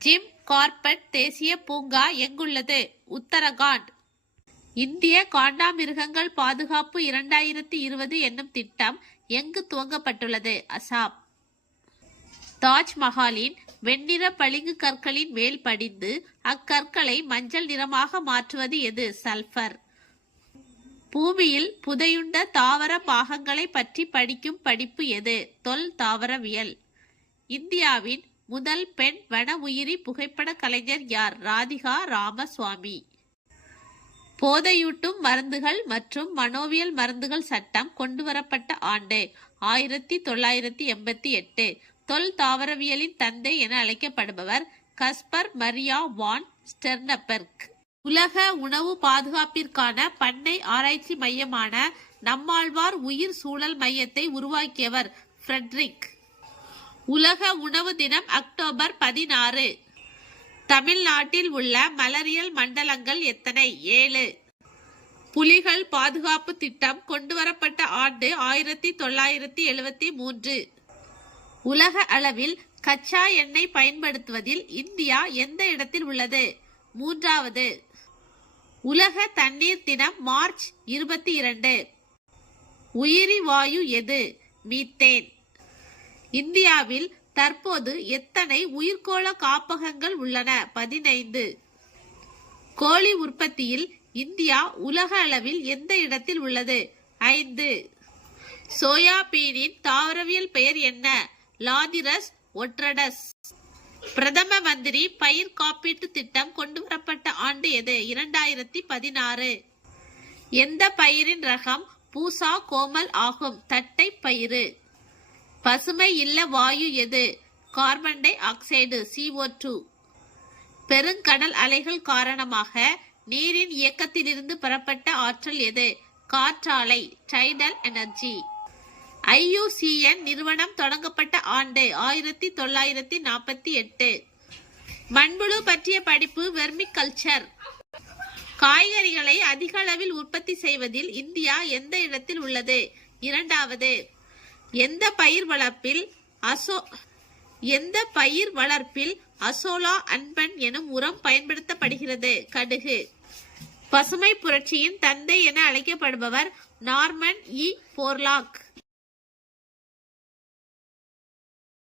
Jim Corbett தேசிய பூங்கா எங்குள்ளது? உத்தரகாண்ட். இந்திய காண்டாமிருகங்கள் பாதுகாப்பு 2020 என்னும் திட்டம் எங்கு துவங்கப்பட்டுள்ளது? அசாம். தாஜ்மஹாலின் வெண்ணிற பளிங்கு கற்களின் மேல் படிந்து அக்கற்களை மஞ்சள் நிறமாக மாற்றுவது எது? சல்பர். பூமியில் புதையுண்ட தாவர பாகங்களை பற்றி படிக்கும் படிப்பு எது? தொல் தாவரவியல். இந்தியாவின் முதல் பெண் வன உயிரி புகைப்பட கலைஞர் யார்? ராதிகா ராமசுவாமி. போதையூட்டும் மருந்துகள் மற்றும் மனோவியல் மருந்துகள் சட்டம் கொண்டுவரப்பட்ட ஆண்டு 1988. தொல் தாவரவியலின் தந்தை என அழைக்கப்படுபவர் கஸ்பர் மரியா வான் ஸ்டெர்ன்பெர்க். உலக உணவு பாதுகாப்பிற்கான பண்ணை ஆராய்ச்சி மையமான நம்மாழ்வார் உயிர் சூழல் மையத்தை உருவாக்கியவர் ஃப்ரெட்ரிக். உலக உணவு தினம் அக்டோபர் 16. தமிழ்நாட்டில் உள்ள மலரியல் மண்டலங்கள் எத்தனை? 7. புலிகள் பாதுகாப்பு திட்டம் கொண்டுவரப்பட்ட ஆண்டு 1973. உலக அளவில் கச்சா எண்ணெய் பயன்படுத்துவதில் இந்தியா எந்த இடத்தில் உள்ளது? 3வது. உலக தண்ணீர் தினம் மார்ச் 22. உயிரி வாயு எது? மீத்தேன். இந்தியாவில் தற்போது எத்தனை உயிர்கோள காப்பகங்கள் உள்ளன? 15. கோழி உற்பத்தியில் இந்தியா உலக அளவில் எந்த இடத்தில் உள்ளது? 5. சோயாபீனின் தாவரவியல் பெயர் என்ன? லாதிரஸ் ஒட்ரடஸ். பிரதம மந்திரி பயிர் காப்பீட்டு திட்டம் கொண்டுவரப்பட்ட ஆண்டு எது? 2016. எந்த பயிரின் ரகம் பூசா கோமல் ஆகும்? தட்டை பயிறு. பசுமை இல்ல வாயு எது? Carbon di oxide CO2. பெருங்கடல் அலைகள் காரணமாக நீரின் இயக்கத்திலிருந்து பெறப்பட்ட ஆற்றல் எது? காற்றாலை டைடல் எனர்ஜி. IUCN நிறுவனம் தொடங்கப்பட்ட ஆண்டு 1948. மண்புழு பற்றிய படிப்பு வெர்மிகல்ச்சர். காய்கறிகளை அதிக அளவில் உற்பத்தி செய்வதில் இந்தியா எந்த இடத்தில் உள்ளது? 2வது. எந்த பயிர் வளர்ப்பில் அசோலா அன்பன் எனும் உரம் பயன்படுத்தப்படுகிறது? கடுகு. பசுமை புரட்சியின் தந்தை என அழைக்கப்படுபவர் நார்மன் போர்லாக்.